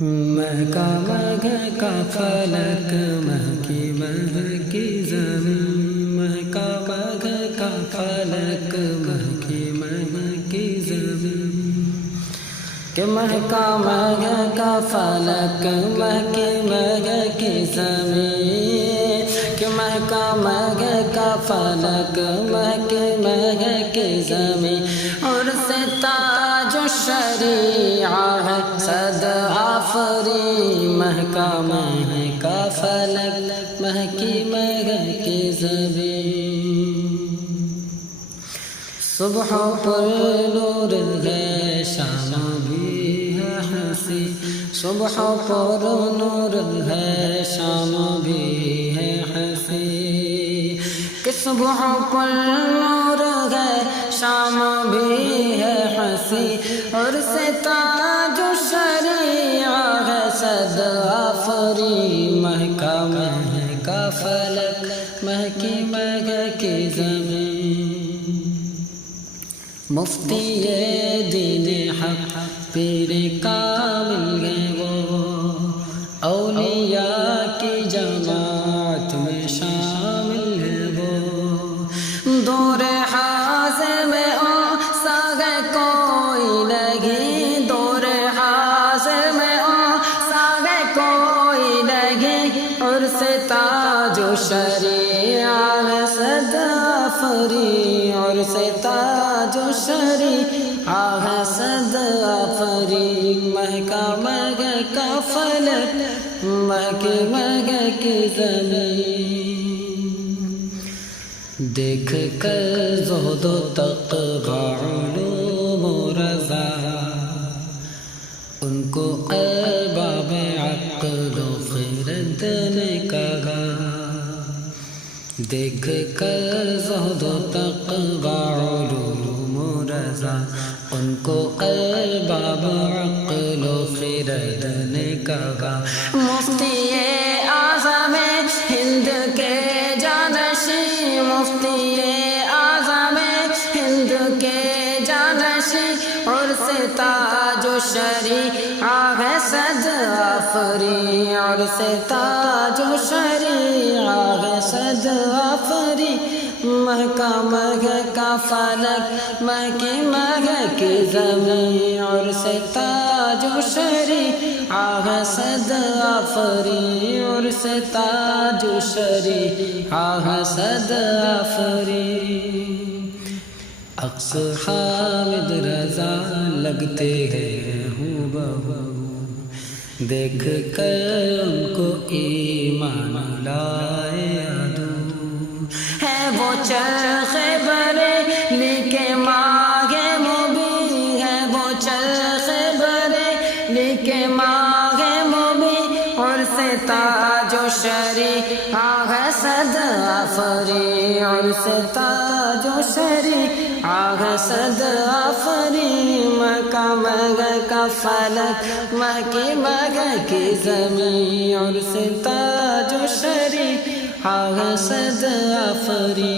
مہکا مہکا فلک مہکی مہکی زمین، مہکا مہکا فلک مہکی مہکی زمین، کہ مہکا مہکا فلک مہکی مہکی زمین، کہ مہکا مہکا فلک مہکی مہکی زمین، اور سے تاج و شریعہ ہے صد آفری، مہکا مہکا فلک مہکی مہکی زمین، صبح پر نور ہے شام بھی ہے ہنسی، صبح پر نور ہے شام بھی ہے ہنسی، کہ صبح پر نور ہے شام بھی ہے ہنسی، اور سے تاج و شریعہ ہے صد آفری، مہکا مہکا فلک مہکی مہکی زمین، مفتی دین حق پیر کامل ہے وہ، اولیاء کی جماعت میں شامل ہے وہ، دور حاضر میں ساغ کوئی نہیں، دور حاضر میں ساغ کوئی نہیں، اور سے تاج و شریعہ ہے صد آفری، اور سے تاج و شریعہ ہے صد آفری، مہکا مہکا فلک مہکی مہکی زمین، دیکھ کر زہد و تقویٰ علوم و رضا، ان کو ارباب عقل و خرد نے کہا، دیکھ کر زہد و تقویٰ علوم و رضا، ان کو ارباب عقل و خرد نے کہا، مفتی اعظم ہند کے جانشین، مفتی اعظم ہند کے جانشین، اور سے تاج و شریعہ ہے صد آفری، اور سے تاج و شریعہ ہے صد آفری، مہکا مہکا فلک مہکی مہکی زمین، اور سے تاج و شریعہ ہے صد آفری، اور سے تاج و شریعہ ہے صد آفری، عکس حامد رضا لگتے ہیں ہوں بہو، دیکھ کر ان کو ایمان لائے عدو، ہے وہ چرخ بریلی کے ماغ مبین، ہے وہ چرخ بریلی کے ماغ مبین، اور سے تاج و شریعہ ہے صد آفری، اور سے تاج و شریعہ ہے صد آفری، مہکا مہکا فلک مہکی مہکی زمین، اور سے تاج و شریعہ ہے صد آفری،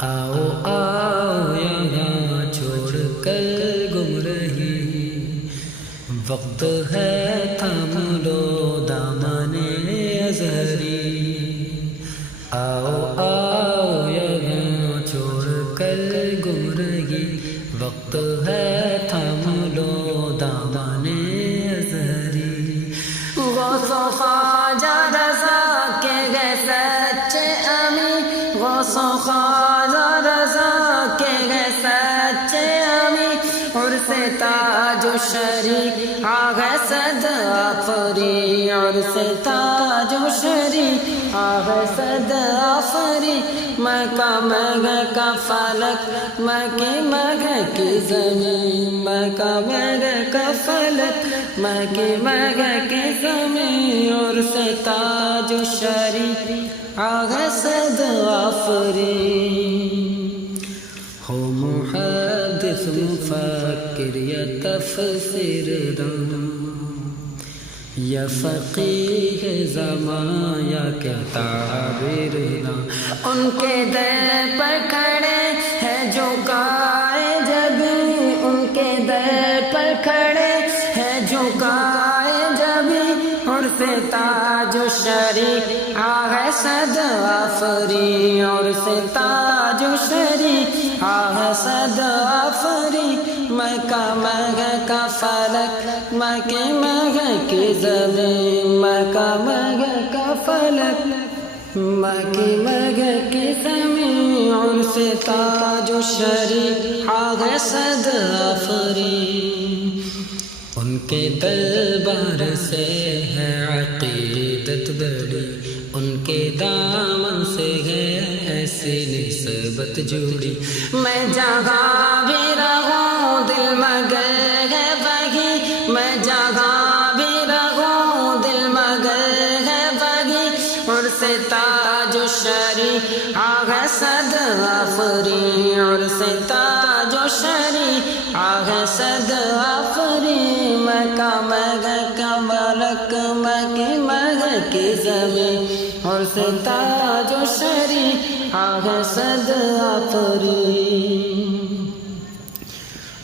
آؤ آؤ یہاں چھوڑ کر گمرہی، وقت ہے تھام لو دامن ازہری، آؤ آؤ یہاں چھوڑ کر گمرہی، وقت ہے تھام لو دامن ازہری، غوث و خواجہ رضا کے گئے سچے امین، غوث و خواجہ رضا کے گئے سچے امین، اور سے تاج و شریعہ ہے صد آفری، اور سے تاج و شریعہ ہے صد آفری، مہکا مہکا فلک مہکی مہکی زمین، مہکا مہکا فلک مہکی مہکی زمین، اور سے تاج و شریعہ ہے صد آفری، ہو محدث مفکر یا تفسیر دان، یا فقیہ زمان یا تعبیر دان، ان کے در پر کھڑے ہیں جو گائے جب، ان کے در پر کھڑے ہیں جھکائے جبھی اور سے تاج و شری آہ صد آفری اور سے تاج و شری آہ صد آفری مکہ مگہ کا فلک مکہ مگہ کی زمین مکہ مگہ کا فلک مکہ مگہ کی زمین اور سے تاج و شری آہ صد آفری ان کے دربار سے ہے عقیدت بڑی ان کے دامن سے ہے ایسی نسبت جڑی میں جہاں بھی رہوں دل مگر ہے وہی میں جہاں بھی رہوں دل مگر ہے وہی اور سے تاج و شری آہ صد آفری اور سے تاج و شری آہ صد آفری مکہ مگہ کا ملک مکہ مگہ کی زمین اور سے تاج و شری آہ صد آفری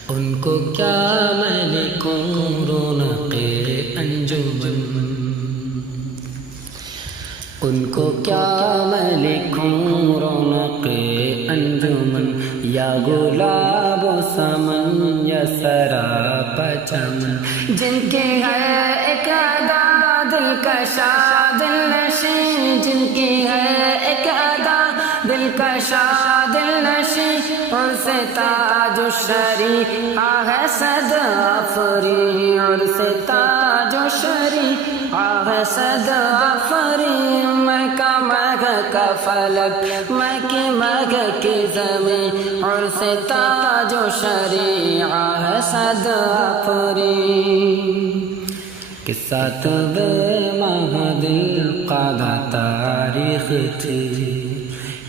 ان کو کیا میں لکھوں رونق انجمن ان کو کیا میں لکھوں رونق انجمن یا گلاب و سمن یا سراپا چمن جن کے ہے ایک ادا دلکشا دل نشیں جن کی ہے ایک ادا دلکشا دل نشیں اور سے تاج و شری آہ صد آفری اور سے تاج و شری آہ صد آفری مکہ مگہ کا فلک مکہ مگہ کی زمین اور سے تاج و شری آہ صد آفری کہ ساتویں ماہ دل قعدہ تاریخ تھی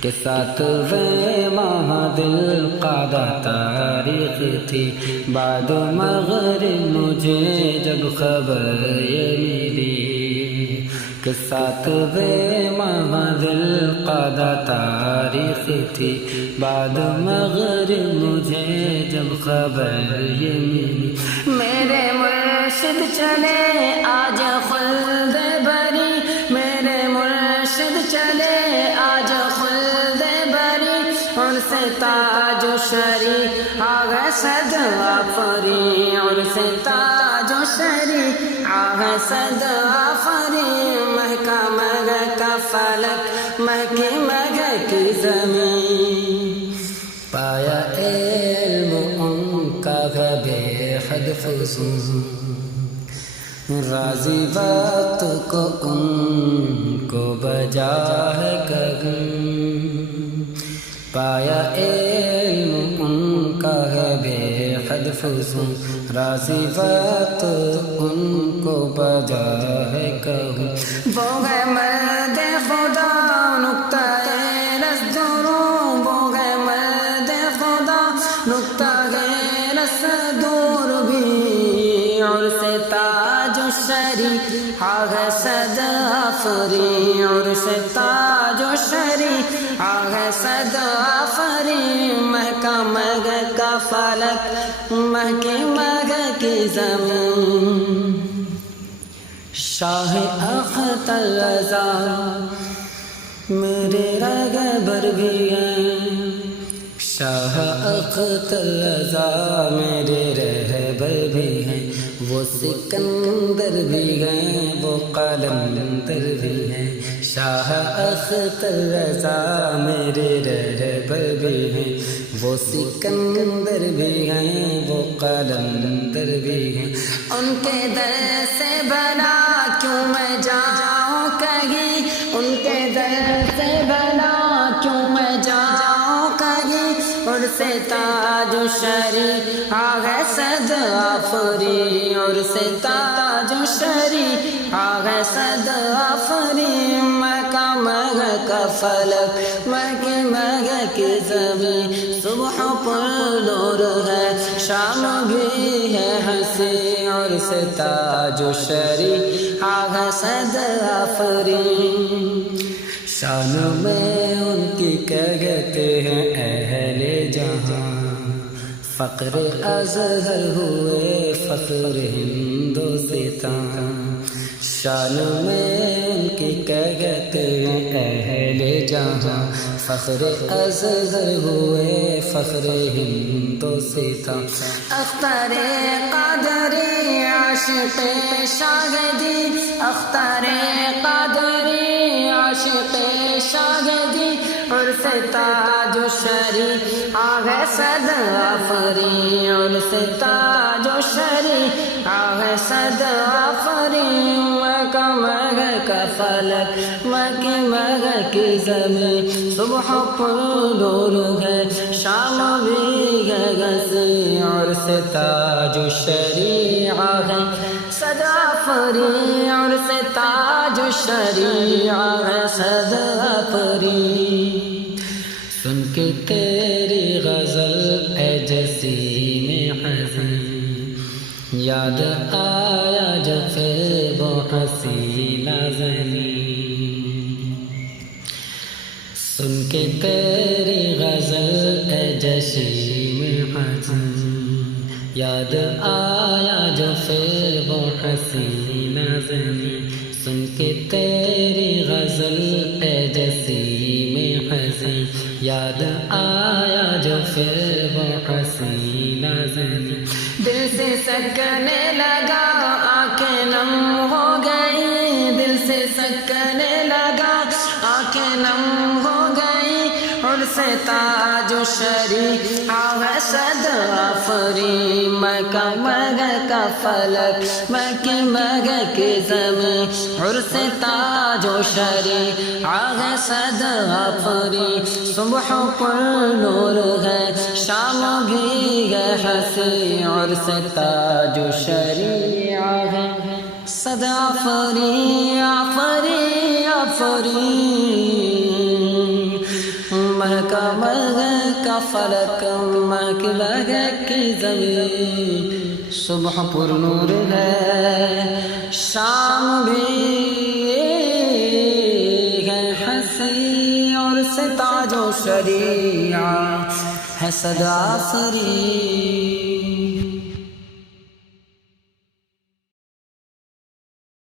کہ ساتویں ماہ دل قعدہ تاریخ تھی بعد مغرب مجھے جب خبر یہ ملی کہ ساتویں ماہ دل قعدہ تاریخ تھی بعد مغرب مجھے جب خبر یہ ملی میرے مرشد چلے آج خلد بری میرے مرشد چلے آج خلد بری اور سے تاج و شری آہ صد آفری اور سے تاج و شری آہ صد آفری مکہ مگہ کا فلک مکہ مگہ کی زمین پایا علم ان کا بے حد فضول راضی وقت کو ان کو بجا ہے گگن پایا علم ان کا ہے بے حد فضول راضی وقت ان کو بجا ہے گگن وہ ہے مرد خدا نقطہ رسدوروں وہ ہے مرد خدا نقطہ رسدور بھی اور سے تاج و شری آہ صد آفری اور سے تاج و شری آہ صد آفری مکہ مگہ کا فلک مکہ مگہ کی زمین شاہ اختر رضا میرے رہبر بھی ہیں شاہ اختر رضا میرے رہبر بھی ہیں وہ سکندر بھی ہیں وہ قلندر بھی ہیں شاہ اختر رضا میرے رہبر بھی ہیں وہ سکندر بھی ہیں وہ قلندر بھی ہیں ان کے در سے بنا کیوں میں جاؤں کہیں ان کے در سے بنا کیوں میں جاؤں کہیں اور سے تاج و شری آہ صد آفری اور سے تاج و شری آہ صد آفری مکہ مگہ کا فلک مکہ مگہ کی زمین صبح پر نور ہے شام بھی ہے ہنسی اور سے تاج و شری آہ صد آفری شان میں ان کی کہتے ہیں اہل جہاں فخر ازہر ہوئے فخر ہندوستان، شان میں ان کی کہتے ہیں اہل جہاں، فخر ازہر ہوئے فخر ہندوستان، اختر قادری عاشق شاگردی، اختر قادری عاشق شاگردی، عرس تاج و شری آغے صد آفری، عرس تاج و شری آغے صد آفری، مکہ مگہ کا فلک مکہ مگہ کی زمین، صبح پر نور ہے شام بھی ہے گسی، عرس تاج و شری آغے صد آفری، عرس تاج و شری آغے صد آفری، سن کے تیری غزل اے جسیم حزین، یاد آیا جو پھر وہ حسینہ زمین، سن کے تیری غزل اے جسیم حزین، یاد آیا جو پھر وہ حسینہ زمین، سن کے تیری غزل اے جسیم حزین، یاد آیا جو پھر وہ حسینہ زمین، دل سے سکنے لگا آنکھیں نم ہو گئی، دل سے سکنے لگا آنکھیں نم ہو گئی، عرس تاج و شری آغے صد آفری، مکہ مگہ کا فلک مکہ مگہ کی زمین، عرس تاج و شری آغے صد آفری، صبح پر نور ہے شام بھی ہے ہنسی، عرس تاج و شری آغے صد آفری، آفری آفری، مکہ مگہ کا فلک مکہ مگہ کی زمین، صبح پر نور ہے شام بھی ہے ہنسی، عرس تاج و شری ہے صد آفری۔